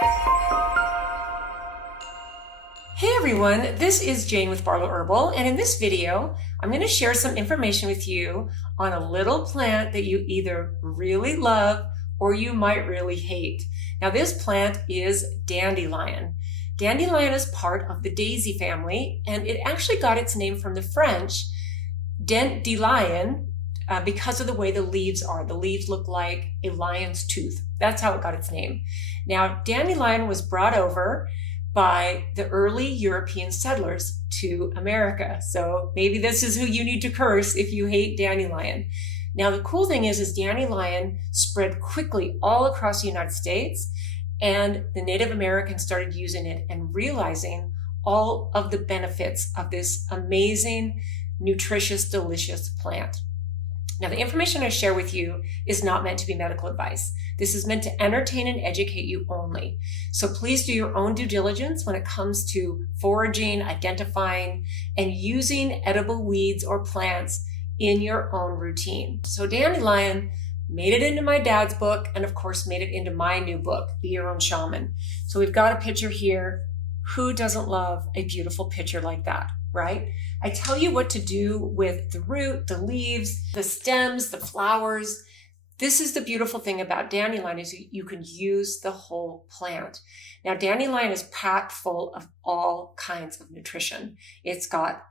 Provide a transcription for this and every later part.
Hey everyone, this is Jane with Barlow Herbal, and in this video, I'm going to share some information with you on a little plant that you either really love or you might really hate. Now this plant is dandelion. Dandelion is part of the daisy family, and it actually got its name from the French, dandelion, because of the way the leaves are. The leaves look like a lion's tooth. That's how it got its name. Now, dandelion was brought over by the early European settlers to America. So maybe this is who you need to curse if you hate dandelion. Now, the cool thing is dandelion spread quickly all across the United States, and the Native Americans started using it and realizing all of the benefits of this amazing, nutritious, delicious plant. Now, the information I share with you is not meant to be medical advice. This is meant to entertain and educate you only. So please do your own due diligence when it comes to foraging, identifying, and using edible weeds or plants in your own routine. So dandelion made it into my dad's book, and of course made it into my new book, Be Your Own Shaman. So we've got a picture here. Who doesn't love a beautiful picture like that, right? I tell you what to do with the root, the leaves, the stems, the flowers. This is the beautiful thing about dandelion is you can use the whole plant. Now, dandelion is packed full of all kinds of nutrition. It's got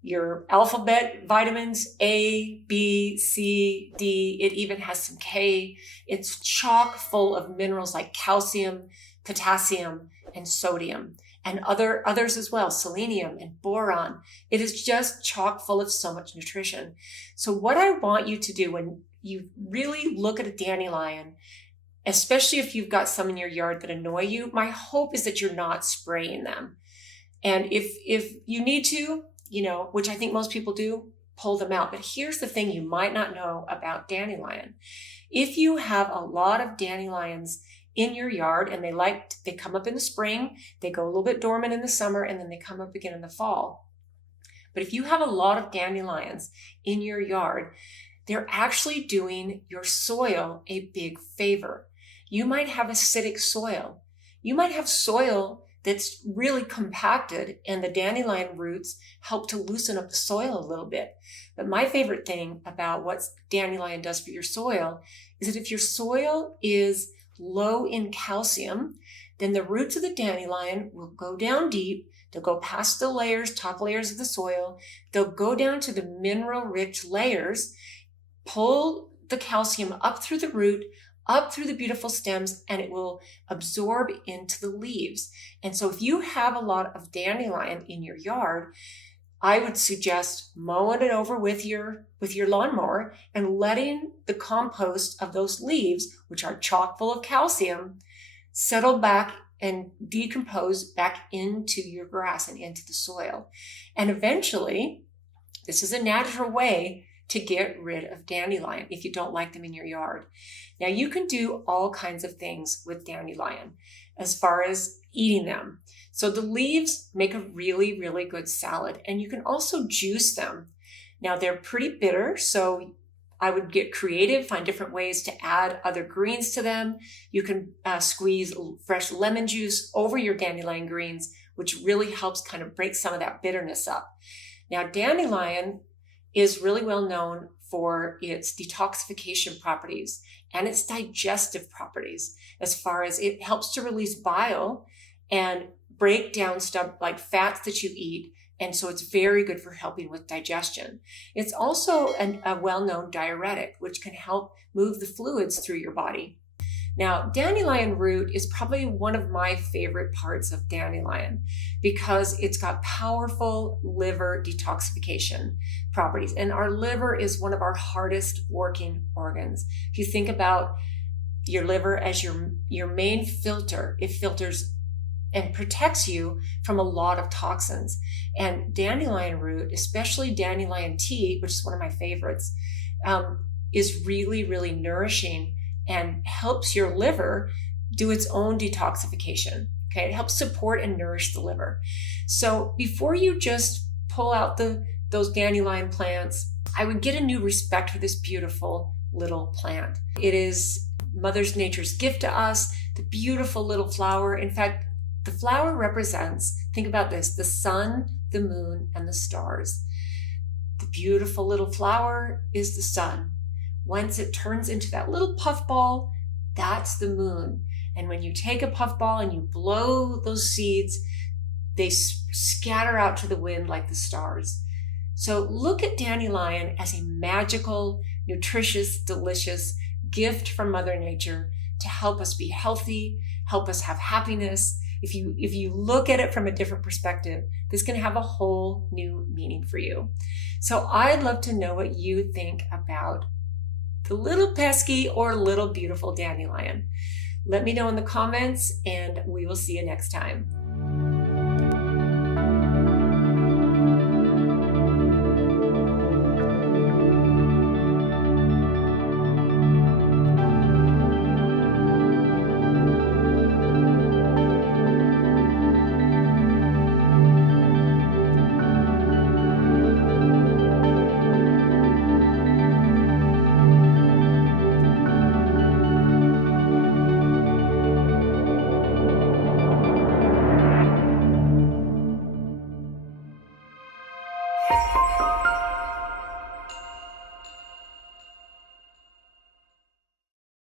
your alphabet vitamins, A, B, C, D. It even has some K. It's chock full of minerals like calcium, potassium, and sodium, and others as well, selenium and boron. It is just chock full of so much nutrition. So what I want you to do when you really look at a dandelion, especially if you've got some in your yard that annoy you, my hope is that you're not spraying them. And if you need to, which I think most people do, pull them out. But here's the thing you might not know about dandelion. If you have a lot of dandelions in your yard and they come up in the spring, they go a little bit dormant in the summer, and then they come up again in the fall. But if you have a lot of dandelions in your yard, they're actually doing your soil a big favor. You might have acidic soil. You might have soil that's really compacted, and the dandelion roots help to loosen up the soil a little bit. But my favorite thing about what dandelion does for your soil is that if your soil is low in calcium, then the roots of the dandelion will go down deep. They'll go past the top layers of the soil. They'll go down to the mineral-rich layers, pull the calcium up through the root, up through the beautiful stems, and it will absorb into the leaves. And so if you have a lot of dandelion in your yard, I would suggest mowing it over with your lawnmower and letting the compost of those leaves, which are chock full of calcium, settle back and decompose back into your grass and into the soil. And eventually, this is a natural way to get rid of dandelion if you don't like them in your yard. Now, you can do all kinds of things with dandelion as far as eating them. So the leaves make a really, really good salad, and you can also juice them. Now, they're pretty bitter, so I would get creative, find different ways to add other greens to them. You can squeeze fresh lemon juice over your dandelion greens, which really helps kind of break some of that bitterness up. Now, dandelion is really well known for its detoxification properties and its digestive properties, as far as it helps to release bile and break down stuff like fats that you eat. And so it's very good for helping with digestion. It's also a well-known diuretic, which can help move the fluids through your body. Now, dandelion root is probably one of my favorite parts of dandelion because it's got powerful liver detoxification properties. And our liver is one of our hardest working organs. If you think about your liver as your main filter, it filters and protects you from a lot of toxins. And dandelion root, especially dandelion tea, which is one of my favorites, is really, really nourishing and helps your liver do its own detoxification. Okay, it helps support and nourish the liver. So before you just pull out those dandelion plants, I would get a new respect for this beautiful little plant. It is Mother Nature's gift to us. the beautiful little flower. In fact, the flower represents, think about this, the sun, the moon, and the stars. The beautiful little flower is the sun. Once it turns into that little puffball, that's the moon. And when you take a puffball and you blow those seeds, they scatter out to the wind like the stars. So look at dandelion as a magical, nutritious, delicious gift from Mother Nature to help us be healthy, help us have happiness. If you look at it from a different perspective, this can have a whole new meaning for you. So I'd love to know what you think about the little pesky or little beautiful dandelion. Let me know in the comments, and we will see you next time.